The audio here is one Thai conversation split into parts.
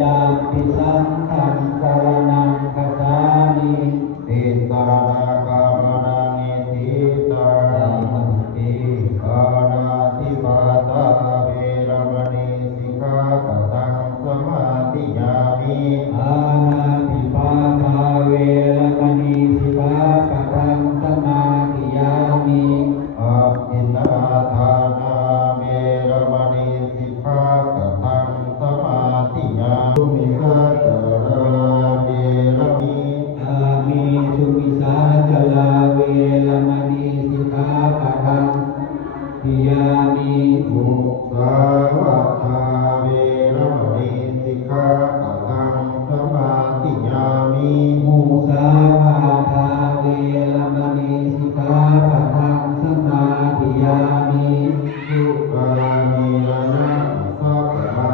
ยาปิสังฆังสรณังคัจฉามิติสรณกามนังอิทิตังติอานาติปาตาเวรมณีสิกขาปะทังสมาธิยามิอานาติปาตาเวรมณีสิกขาปะทังสมาธิยามิอาทินนาทานาเวรมณีสิกขาปะทังสมาธิยามิสุมิสาจาราเวรมณีอามิสุมิสาจาราเวรมณีสิกขาปะทังทิยามิมุสาวาทาเวรมณีสิกขาปะทังสมาธิยามิมุสาวาทาเวรมณีสิกขาปะทังสมาธิยามิสุปาณิระนะสัพพะ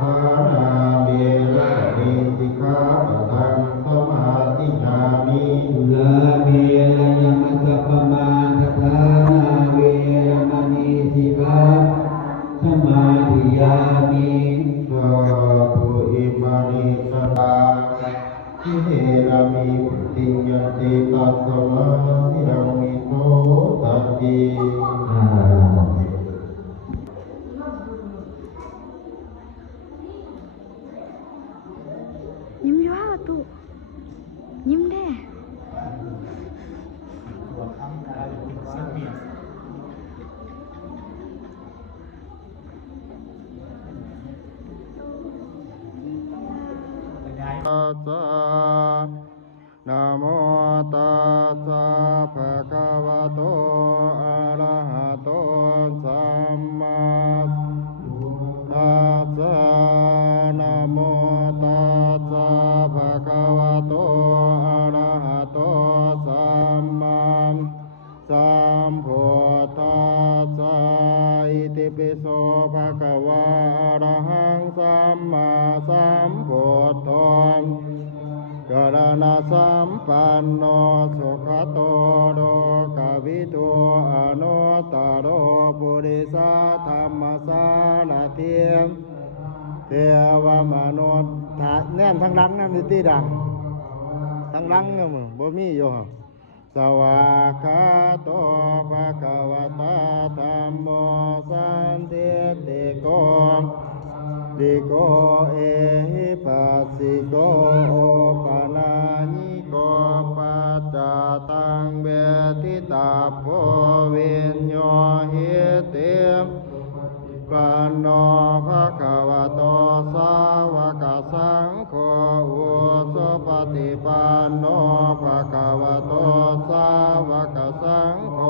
ทานาเวรมณีสิกขาปะทังสมาธิยามิสุราเมรยมัสสะปมาทฐานาเวรมณีสิกขาสมาธิยามิสาธุอิมานิสตาทิเทระมิปุติยันติตัสสมาธิยังมิโสตัสสิยิ้มอยู่ว่าตุยิ้มได้ตัสสะนะโมตัสสะภะคะวะโตอะระหะโตสัมมาตัสสะนะโมตัสสะภะคะวะโตอะระหะโตสัมมาสัมพุทธัสสะอิติปิโสภะคะวะอะระหังสัมมาสัมพุทโธกรณะสัมปันโนสุขโตโลกวิทูอนุตตโรปุริสธรรมสารเทียมเทวมนุษย์ถ้าแนมทางหลังนั่นติดังทางหลังเนี่ยมึงบ่มีอยู่สวากขาโตภะคะวะตาธัมโมสันติติโกติโกเอหิปัสสิโกโอปะนาญิโกปัจจตังเวทิตาโพวิญโยหิเตปันโนภะคะวะโตสาวกสังโฆอุสุปฏิปันโนภะคะวะโตสาวกสังโฆ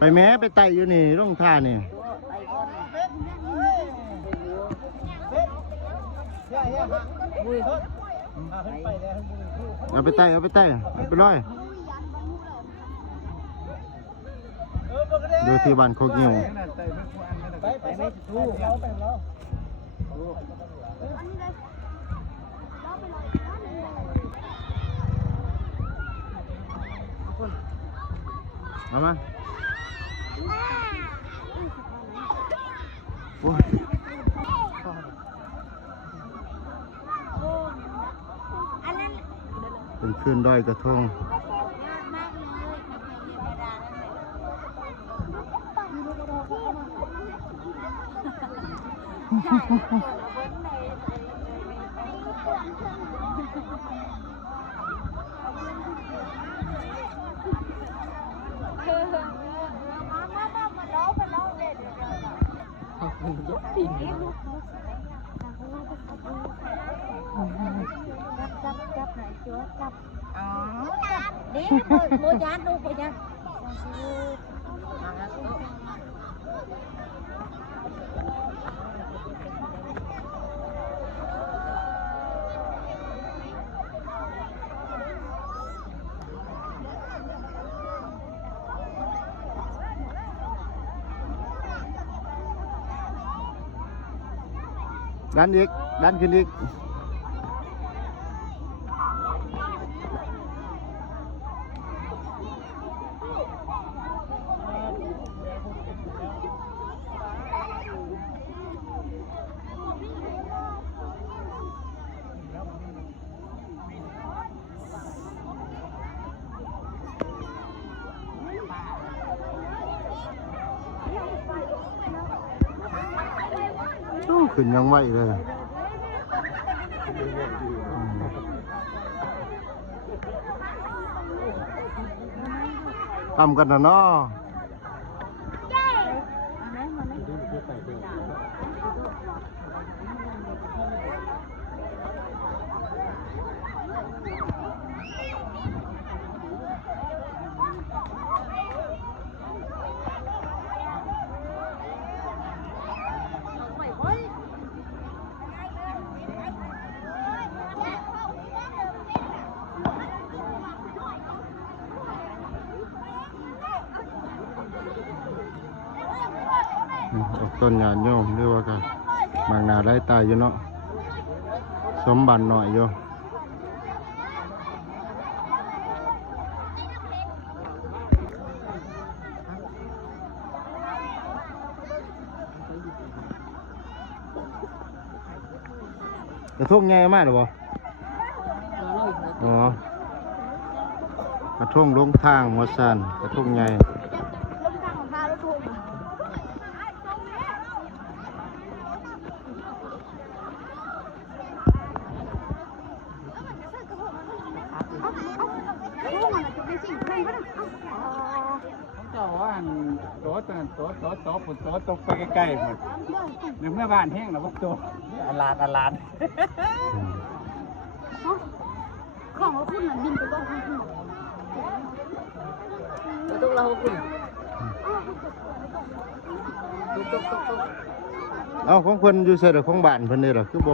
ไปแม้ไปไต่อยู่นี่ร่องท่านี่เอาไปไต่เอาไปร้อยดูที่บ้านโคกยิวเอามาเป็นคืนด้อยกระทง เ กับ อ๋อดีโบยานดูโบยานดันอีกดันขึ้นอีกโอ้ขึ้นยังไหวเลยทำกันนะเนาะต้นหญ้าโยมเรียกว่ากันบางนาได้ตายอยู่เนาะสมบัติหน่อยอยู่กระทงใหญ่มากหรือเปล่าอ๋อกระทงลงทางมอสันกระทงใหญ่ ลงทางของพาแล้วถูกเจ้าว่าโต๊ะปุ่นโต๊ะตกไปใกล้ๆหมดในเมื่อบ้านแห้งแล้วพวกโต๊ะอลาด ของว่าคุณน่ะบินไปต้องคุณ ตุ๊กเราคุณ เอาของเพิ่นอยู่ใส่ดอกของบ้านเพิ่นนี่ล่ะคือบ่